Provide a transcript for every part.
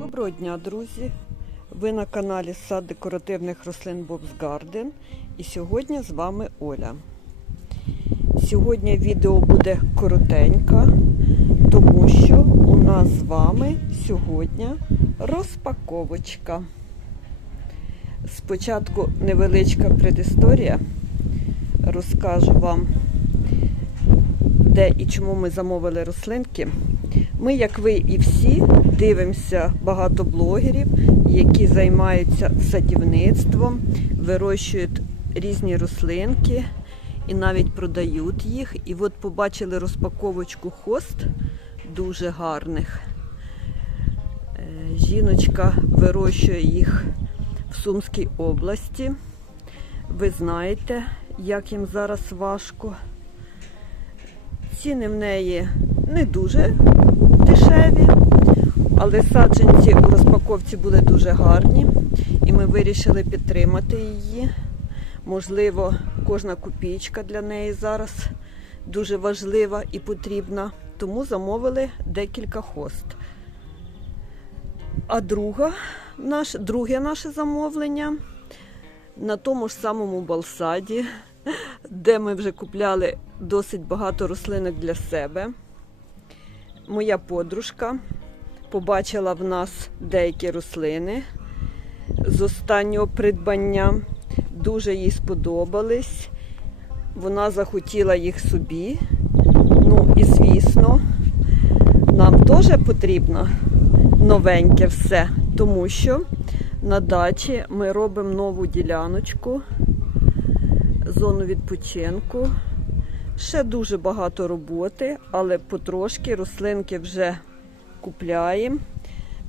Доброго дня, друзі! Ви на каналі Сад декоративних рослин Bob's Garden і сьогодні з вами Оля. Сьогодні відео буде коротеньке, тому що у нас з вами сьогодні розпаковочка. Спочатку невеличка предісторія. Розкажу вам, де і чому ми замовили рослинки. Ми, як ви і всі, дивимося багато блогерів, які займаються садівництвом, вирощують різні рослинки і навіть продають їх. І от побачили розпаковочку хост дуже гарних. Е, Жіночка вирощує їх в Сумській області. Ви знаєте, як їм зараз важко. Ціни в неї не дуже дешеві, але саджанці у розпаковці були дуже гарні, і ми вирішили підтримати її. Можливо, кожна копійка для неї зараз дуже важлива і потрібна, тому замовили декілька хост. А друга, наш, друге наше замовлення на тому ж самому балсаді, де ми вже купляли досить багато рослинок для себе. Моя подружка побачила в нас деякі рослини з останнього придбання. Дуже їй сподобались. Вона захотіла їх собі. Ну і звісно, нам теж потрібно новеньке все, тому що на дачі ми робимо нову діляночку, зону відпочинку. Ще дуже багато роботи, але потрошки рослинки вже купляємо,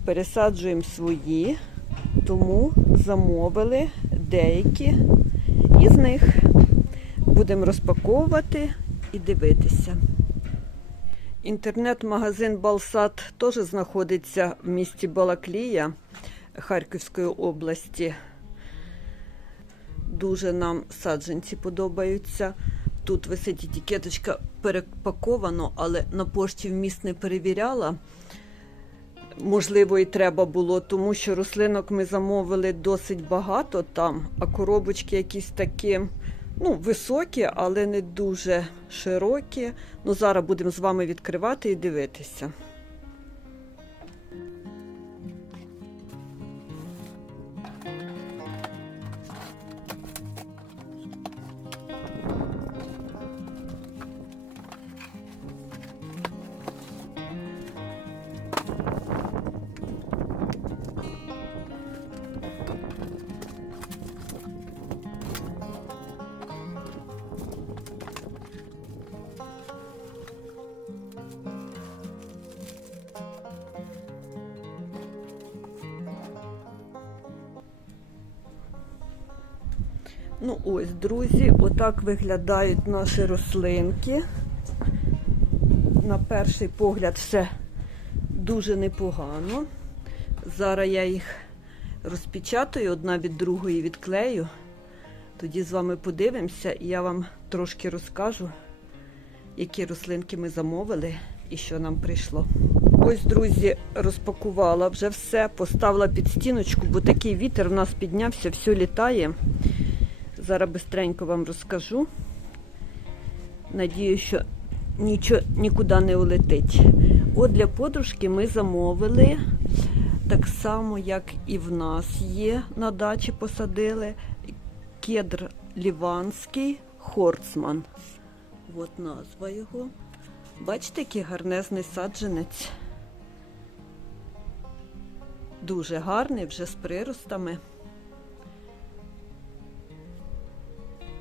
пересаджуємо свої, тому замовили деякі із них. Будемо розпаковувати і дивитися. Інтернет-магазин Балсат теж знаходиться в місті Балаклія Харківської області. Дуже нам саджанці подобаються. Тут висить етикеточка перепаковано, але на пошті вміст не перевіряла. Можливо, і треба було, тому що рослинок ми замовили досить багато там, а коробочки якісь такі ну, високі, але не дуже широкі. Ну, зараз будемо з вами відкривати і дивитися. Ну ось, друзі, отак виглядають наші рослинки. На перший погляд все дуже непогано. Зараз я їх розпечатаю, одна від другої відклею. Тоді з вами подивимося і я вам трошки розкажу, які рослинки ми замовили і що нам прийшло. Ось, друзі, розпакувала вже все, поставила під стіночку, бо такий вітер у нас піднявся, все літає. Зараз бистренько вам розкажу. Надію, що нічого нікуди не улетить. От для подружки ми замовили так само, як і в нас є. На дачі посадили кедр ліванський Хорцман. От назва його. Бачите, який гарнезний саджанець. Дуже гарний, вже з приростами.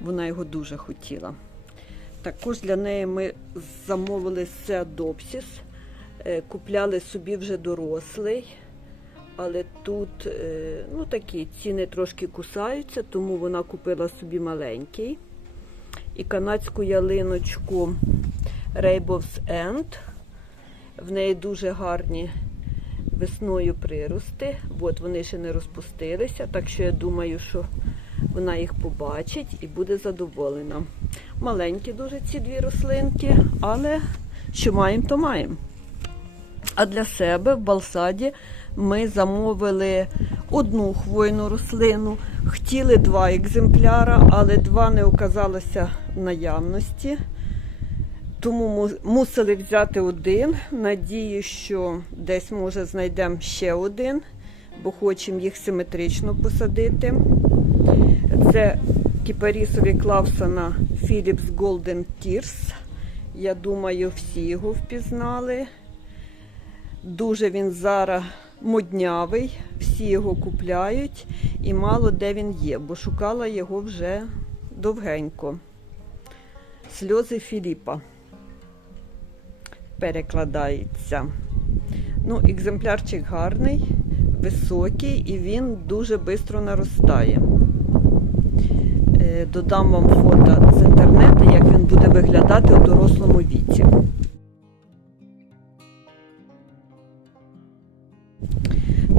Вона його дуже хотіла. Також для неї ми замовили Сеадопсіс, купляли собі вже дорослий, але тут е, ну, такі ціни трошки кусаються, тому вона купила собі маленький. І канадську ялиночку Rainbow's End. В неї дуже гарні весною прирости. От вони ще не розпустилися, так що я думаю, що вона їх побачить і буде задоволена. Маленькі дуже ці дві рослинки, але що маємо, то маємо. А для себе в балсаді ми замовили одну хвойну рослину. Хотіли два екземпляра, але два не оказалося в наявності. Тому мусили взяти один. Надію, що десь може знайдемо ще один, бо хочемо їх симетрично посадити. Це кіпарісові Клавсона Philips Golden Tears. Я думаю, всі його впізнали. Дуже він зараз моднявий, всі його купляють і мало де він є, бо шукала його вже довгенько. Сльози Філіпа перекладається. Ну, екземплярчик гарний, високий і він дуже швидко наростає. Е, Додам вам фото з інтернету, як він буде виглядати у дорослому віці.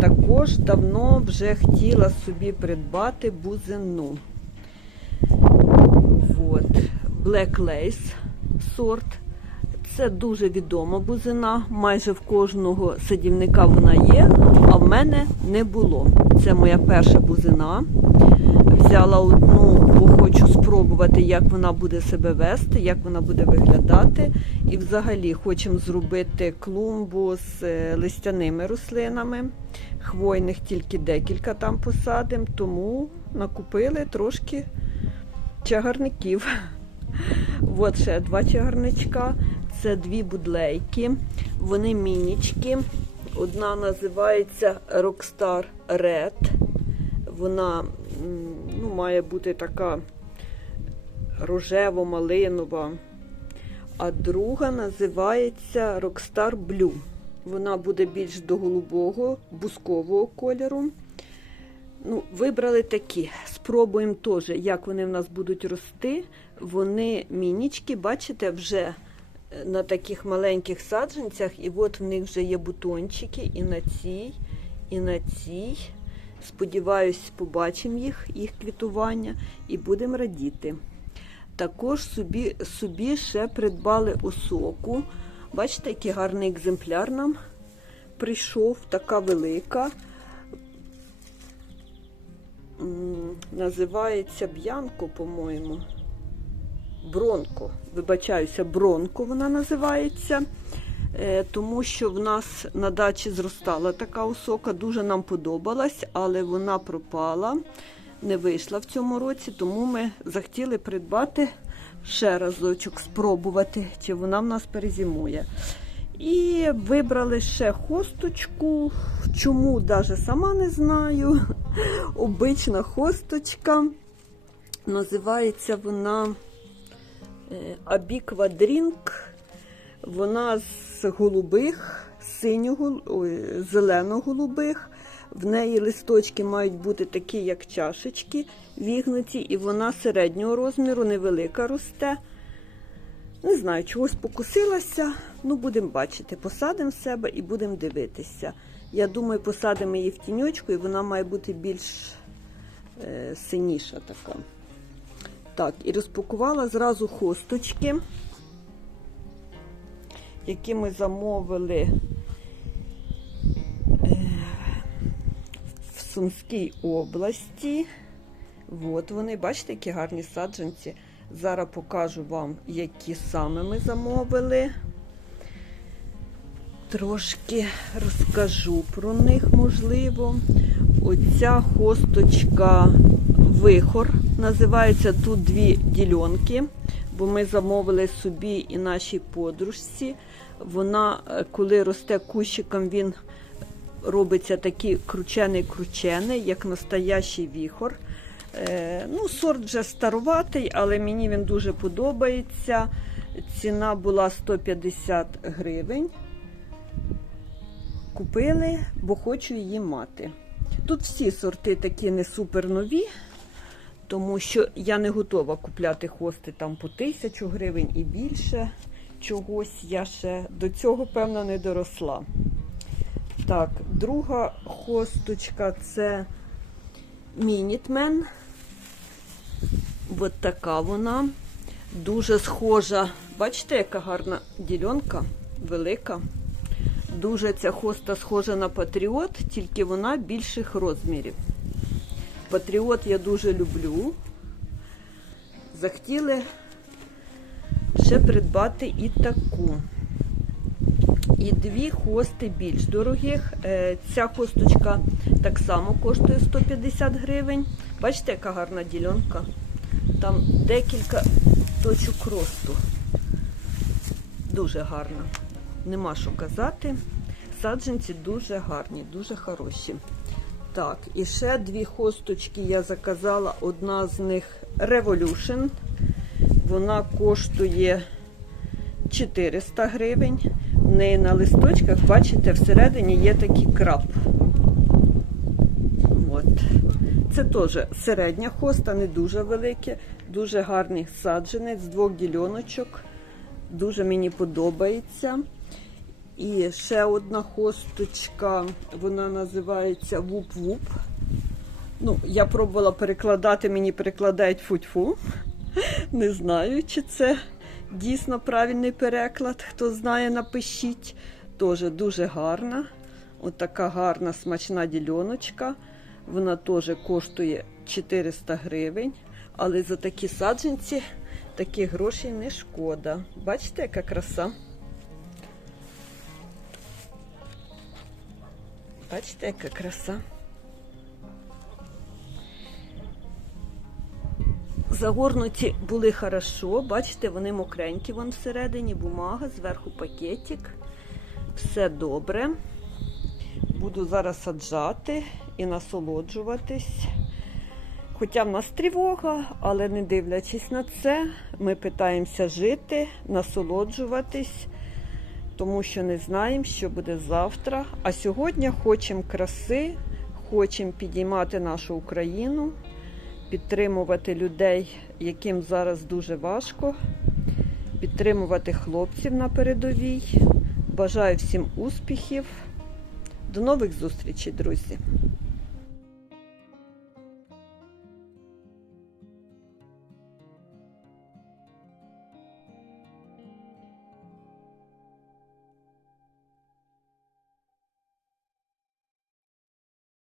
Також давно вже хотіла собі придбати бузину. От. Black Lace сорт. Це дуже відома бузина. Майже в кожного садівника вона є, а в мене не було. Це моя перша бузина. Взяла одну, спробувати, як вона буде себе вести, як вона буде виглядати. І взагалі хочемо зробити клумбу з е, листяними рослинами. Хвойних тільки декілька там посадимо, тому накупили трошки чагарників. От ще два чагарничка. Це дві будлейки. Вони мінічки. Одна називається Rockstar Red. Вона ну, має бути така рожево-малинова. А друга називається Rockstar Blue. Вона буде більш до голубого, бускового кольору. Ну, Вибрали такі. Спробуємо теж, як вони в нас будуть рости. Вони мінічки, бачите, вже е, на таких маленьких саджанцях, і от в них вже є бутончики і на цій, і на цій. Сподіваюсь, побачимо їх, їх квітування, і будемо радіти. Також собі, собі ще придбали осоку. Бачите, який гарний екземпляр нам прийшов, така велика. Називається Б'янко, по-моєму. Бронко. Вибачаюся, Бронко вона називається. Е, Тому що в нас на дачі зростала така осока, дуже нам подобалась, але вона пропала, не вийшла в цьому році, тому ми захотіли придбати ще разочок, спробувати, чи вона в нас перезимує. І вибрали ще хосточку. Чому навіть сама не знаю. Обична хосточка. Називається вона е, Абіква Дрінк. Вона з голубих, синього, зелено-голубих. В неї листочки мають бути такі, як чашечки, вігнуті, і вона середнього розміру, невелика росте. Не знаю, чогось покусилася. Ну, будемо бачити. Посадимо себе і будемо дивитися. Я думаю, посадимо її в тіньочку, і вона має бути більш е, синіша така. Так, і розпакувала зразу хосточки, які ми замовили Сумській області. От вони, бачите, які гарні саджанці. Зараз покажу вам, які саме ми замовили. Трошки розкажу про них, можливо. Оця хосточка вихор. Називається тут дві ділянки, бо ми замовили собі і нашій подружці. Вона, е, коли росте кущиком, він робиться такий кручений-кручений, як настоящий віхор. Е, ну, Сорт вже старуватий, але мені він дуже подобається. Ціна була 150 гривень. Купили, бо хочу її мати. Тут всі сорти такі не супер нові, тому що я не готова купляти хости там по тисячу гривень і більше чогось. Я ще до цього, певно, не доросла. Так, друга хосточка це Мінітмен. От така вона. Дуже схожа. Бачите, яка гарна ділянка, велика. Дуже ця хоста схожа на патріот, тільки вона більших розмірів. Патріот я дуже люблю. Захотіли ще придбати і таку. І дві хости більш дорогих. Е, Ця хосточка так само коштує 150 гривень. Бачите, яка гарна ділянка? Там декілька точок росту. Дуже гарна. Нема що казати. Саджанці дуже гарні, дуже хороші. Так, і ще дві хосточки я заказала. Одна з них Revolution. Вона коштує 400 гривень. В неї на листочках, бачите, всередині є такий краб. От. Це теж середня хоста, не дуже велике, дуже гарний саджанець з двох діляночок. Дуже мені подобається. І ще одна хосточка, вона називається Вуп-Вуп. Ну, я пробувала перекладати, мені перекладають футь-фу. Не знаю, чи це дійсно правильний переклад. Хто знає, напишіть. Теж дуже гарна. От така гарна смачна діляночка. Вона теж коштує 400 гривень. Але за такі саджанці таких грошей не шкода. Бачите, яка краса? Бачите, яка краса? Загорнуті були хорошо, бачите, вони мокренькі вон всередині, бумага, зверху пакетик. Все добре. Буду зараз саджати і насолоджуватись. Хоча в нас тривога, але не дивлячись на це, ми питаємося жити, насолоджуватись, тому що не знаємо, що буде завтра. А сьогодні хочемо краси, хочемо підіймати нашу Україну, підтримувати людей, яким зараз дуже важко, підтримувати хлопців на передовій. Бажаю всім успіхів. До нових зустрічей, друзі!